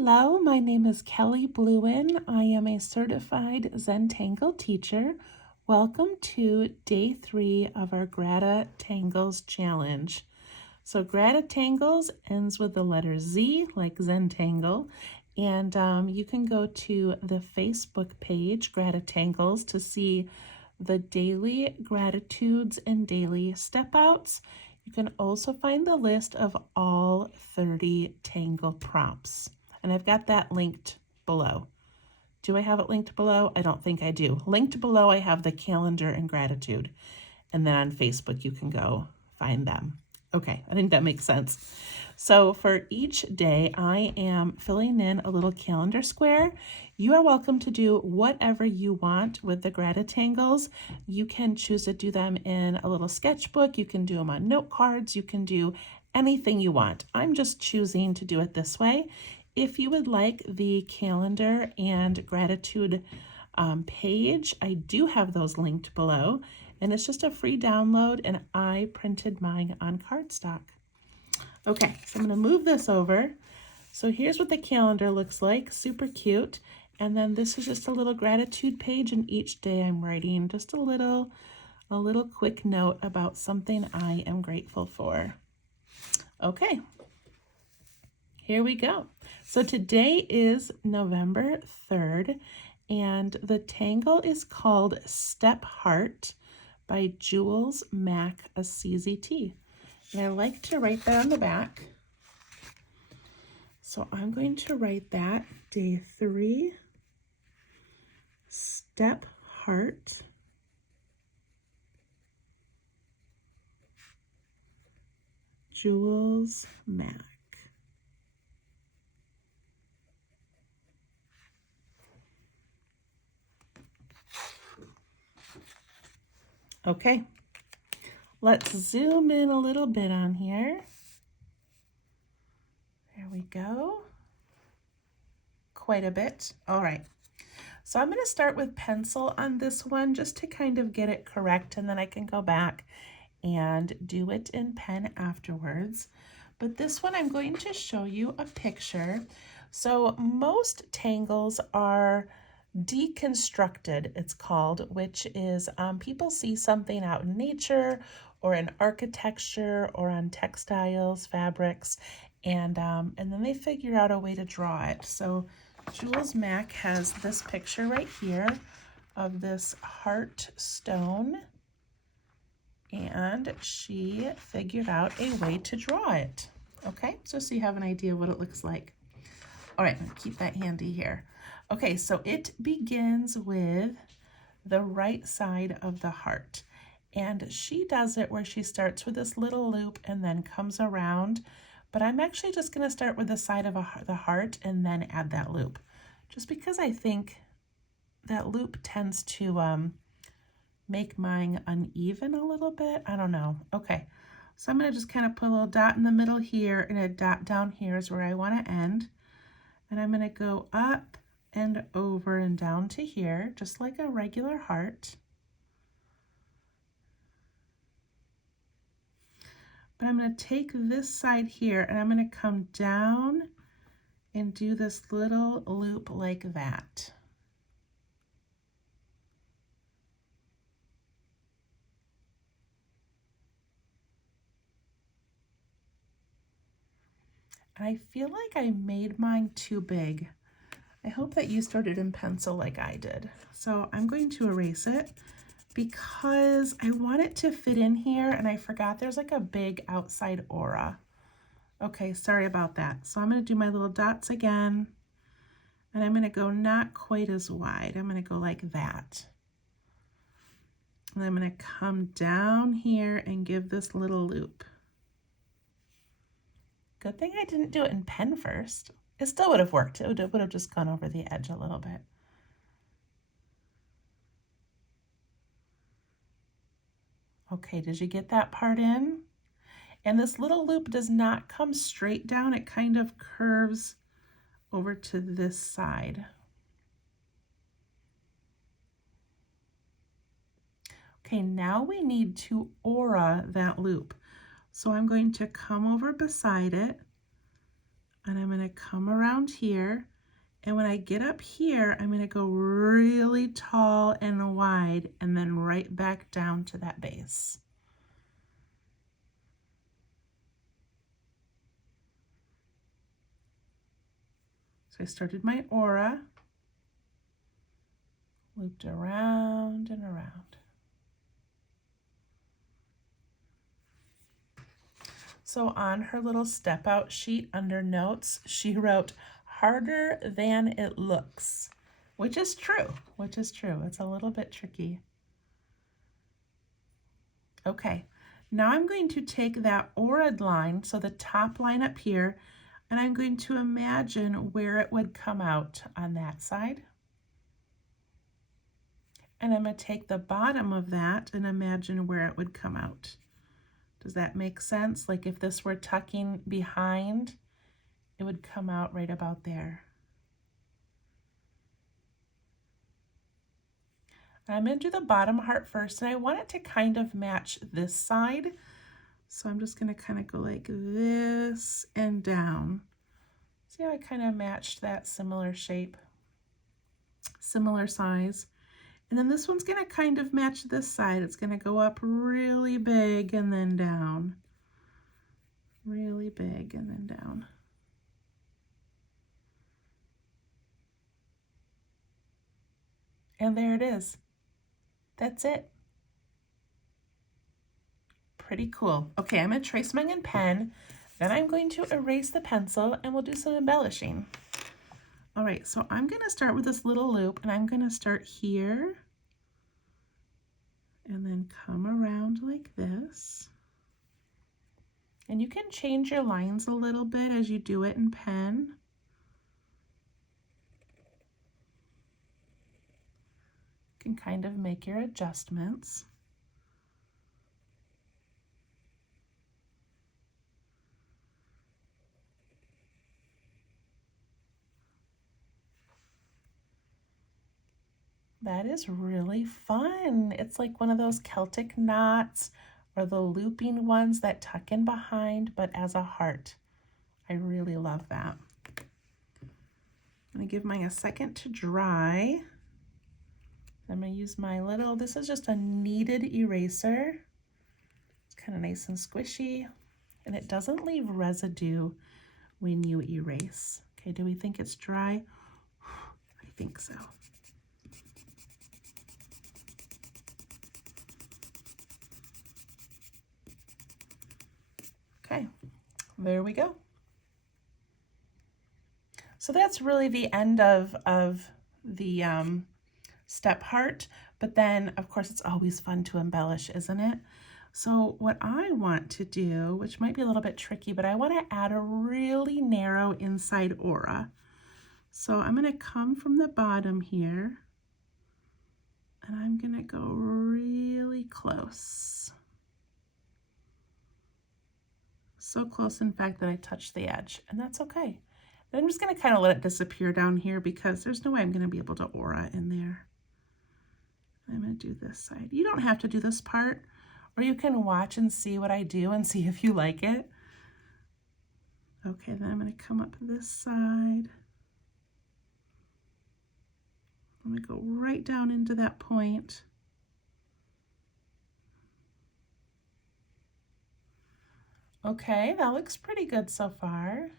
Hello, my name is Kelly Bluen. I am a certified Zentangle teacher. Welcome to day 3 of our GratitangleZ challenge. So GratitangleZ ends with the letter Z, like Zentangle, and you can go to the Facebook page, GratitangleZ, to see the daily gratitudes and daily step outs. You can also find the list of all 30 Tangle prompts. And I've got that linked below. Do I have it linked below? I don't think I do. Linked below, I have the calendar and gratitude. And then on Facebook, you can go find them. Okay, I think that makes sense. So for each day, I am filling in a little calendar square. You are welcome to do whatever you want with the GratitangleZ. You can choose to do them in a little sketchbook. You can do them on note cards. You can do anything you want. I'm just choosing to do it this way. If you would like the calendar and gratitude page, I do have those linked below, and it's just a free download, and I printed mine on cardstock. Okay, so I'm going to move this over. So here's what the calendar looks like, super cute. And then this is just a little gratitude page, and each day I'm writing just a little quick note about something I am grateful for. Okay, here we go. So today is November 3rd, and the tangle is called Stepheart by Jules Mac CZT. And I like to write that on the back. So I'm going to write that day 3, Stepheart, Jules Mac. Okay, let's zoom in a little bit on here. There we go. Quite a bit. All right. So I'm going to start with pencil on this one just to kind of get it correct, and then I can go back and do it in pen afterwards. But this one I'm going to show you a picture. So most tangles are deconstructed, it's called, which is people see something out in nature or in architecture or on textiles, fabrics, and then they figure out a way to draw it. So Jules Mac has this picture right here of this heart stone, and she figured out a way to draw it. Okay, so you have an idea what it looks like. All right, I'm gonna keep that handy here. Okay, so it begins with the right side of the heart. And she does it where she starts with this little loop and then comes around. But I'm actually just gonna start with the side of the heart and then add that loop. Just because I think that loop tends to make mine uneven a little bit. I don't know. Okay, so I'm gonna just kind of put a little dot in the middle here and a dot down here is where I wanna end. And I'm gonna go up and over and down to here, just like a regular heart. But I'm going to take this side here and I'm going to come down and do this little loop like that. I feel like I made mine too big. I hope that you started in pencil like I did. So I'm going to erase it because I want it to fit in here, and I forgot there's like a big outside aura. Okay, sorry about that. So I'm going to do my little dots again, and I'm going to go not quite as wide. I'm going to go like that. And I'm going to come down here and give this little loop. Good thing I didn't do it in pen first. It still would have worked. It would have just gone over the edge a little bit. Okay, did you get that part in? And this little loop does not come straight down. It kind of curves over to this side. Okay, now we need to aura that loop. So I'm going to come over beside it. and I'm going to come around here. And when I get up here, I'm going to go really tall and wide and then right back down to that base. So I started my aura, looped around and around. So on her little step out sheet under notes, she wrote, harder than it looks, which is true, It's a little bit tricky. Okay, now I'm going to take that auraed line, so the top line up here, and I'm going to imagine where it would come out on that side. And I'm going to take the bottom of that and imagine where it would come out. Does that make sense? Like if this were tucking behind, it would come out right about there. I'm going to do the bottom heart first, and I want it to kind of match this side. So I'm just going to kind of go like this and down. See how I kind of matched that similar shape, similar size. And then this one's going to kind of match this side. It's going to go up really big and then down. Really big and then down. And there it is. That's it. Pretty cool. Okay, I'm going to trace mine in pen. Then I'm going to erase the pencil and we'll do some embellishing. All right, so I'm going to start with this little loop, and I'm going to start here and then come around like this. And you can change your lines a little bit as you do it in pen. You can kind of make your adjustments. That is really fun. It's like one of those Celtic knots or the looping ones that tuck in behind, but as a heart. I really love that. I'm going to give mine a second to dry. I'm going to use my little, this is just a kneaded eraser. It's kind of nice and squishy, and it doesn't leave residue when you erase. Okay, do we think it's dry? I think so. Okay, there we go. So that's really the end of the step heart, but then of course it's always fun to embellish, isn't it? So what I want to do, which might be a little bit tricky, but I want to add a really narrow inside aura. So I'm going to come from the bottom here, and I'm going to go really close. So close, in fact, that I touched the edge, and that's okay. Then I'm just going to kind of let it disappear down here because there's no way I'm going to be able to aura in there. I'm going to do this side. You don't have to do this part, or you can watch and see what I do and see if you like it. Okay, then I'm going to come up this side. I'm going to go right down into that point. Okay, that looks pretty good so far.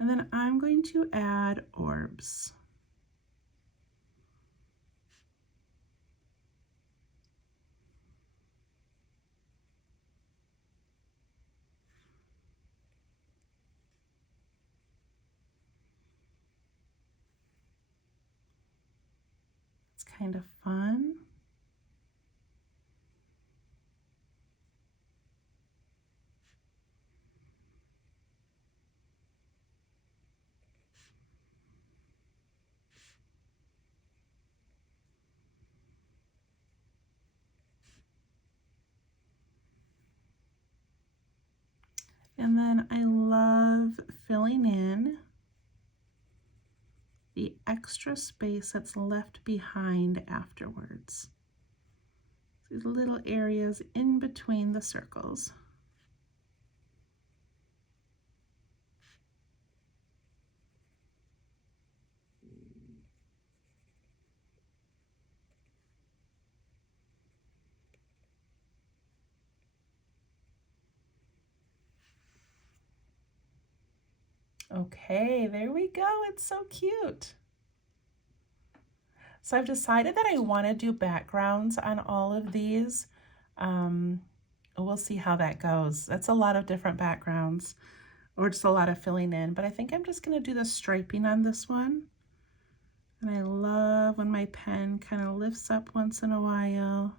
And then I'm going to add orbs. It's kind of fun. And then I love filling in the extra space that's left behind afterwards. These little areas in between the circles. Okay, there we go. It's so cute. So I've decided that I want to do backgrounds on all of these. We'll see how that goes. That's a lot of different backgrounds, or just a lot of filling in, but I think I'm just going to do the striping on this one. And I love when my pen kind of lifts up once in a while.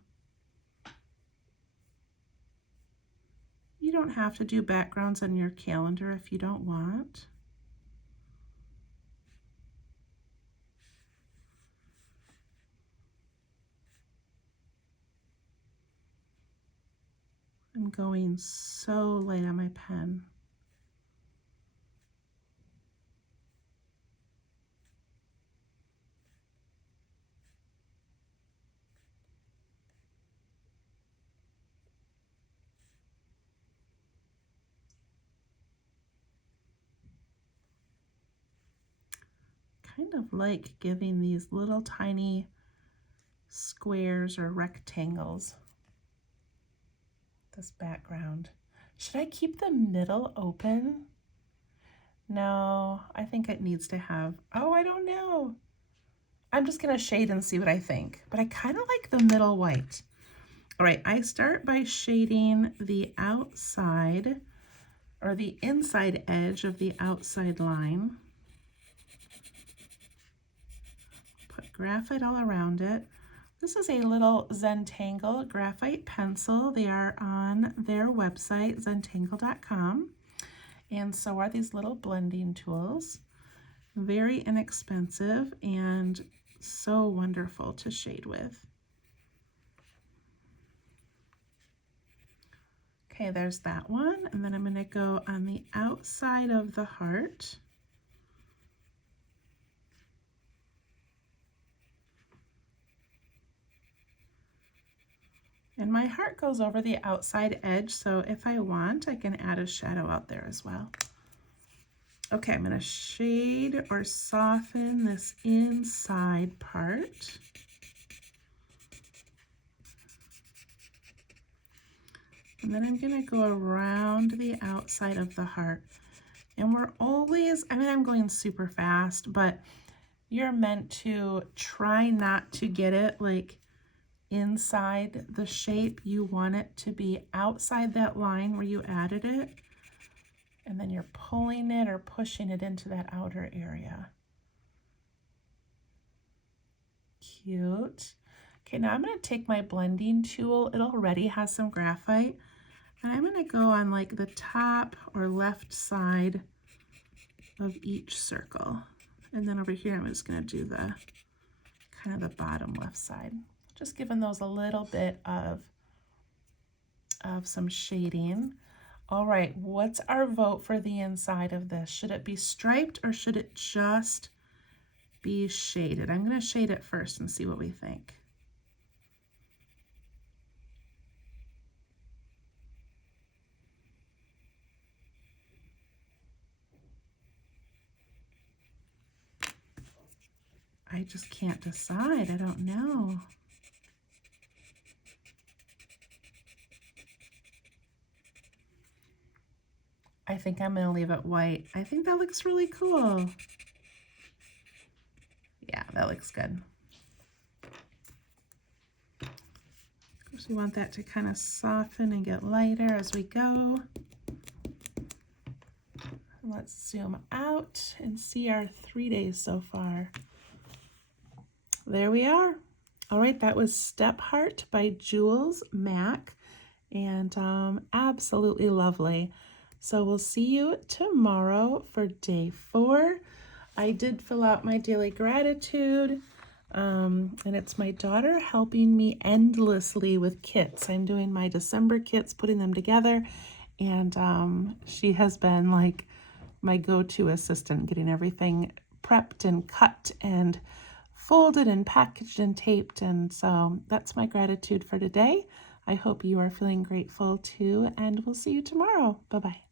You don't have to do backgrounds on your calendar if you don't want. I'm going so light on my pen. Kind of like giving these little tiny squares or rectangles this background. Should I keep the middle open? No, I think it needs to have, oh, I don't know. I'm just gonna shade and see what I think, but I kind of like the middle white. All right, I start by shading the outside or the inside edge of the outside line. Put graphite all around it. This is a little Zentangle graphite pencil. They are on their website, zentangle.com. And so are these little blending tools. Very inexpensive and so wonderful to shade with. Okay, there's that one. And then I'm going to go on the outside of the heart. And my heart goes over the outside edge, so if I want, I can add a shadow out there as well. Okay, I'm going to shade or soften this inside part. And then I'm going to go around the outside of the heart. And we're always, I mean, I'm going super fast, but you're meant to try not to get it like inside the shape. You want it to be outside that line where you added it, and then you're pulling it or pushing it into that outer area. Cute. Okay, now I'm going to take my blending tool. It already has some graphite, and I'm going to go on like the top or left side of each circle, and then over here I'm just going to do the kind of the bottom left side. Just giving those a little bit of some shading. All right, what's our vote for the inside of this? Should it be striped or should it just be shaded? I'm going to shade it first and see what we think. I just can't decide. I don't know. I think I'm going to leave it white. I think that looks really cool. Yeah, that looks good. Of course, we want that to kind of soften and get lighter as we go. Let's zoom out and see our 3 days so far. There we are. All right, that was Stepheart by Jules Mack, and absolutely lovely. So we'll see you tomorrow for day 4. I did fill out my daily gratitude, and it's my daughter helping me endlessly with kits. I'm doing my December kits, putting them together, and she has been like my go-to assistant, getting everything prepped and cut and folded and packaged and taped. And so that's my gratitude for today. I hope you are feeling grateful too, and we'll see you tomorrow. Bye-bye.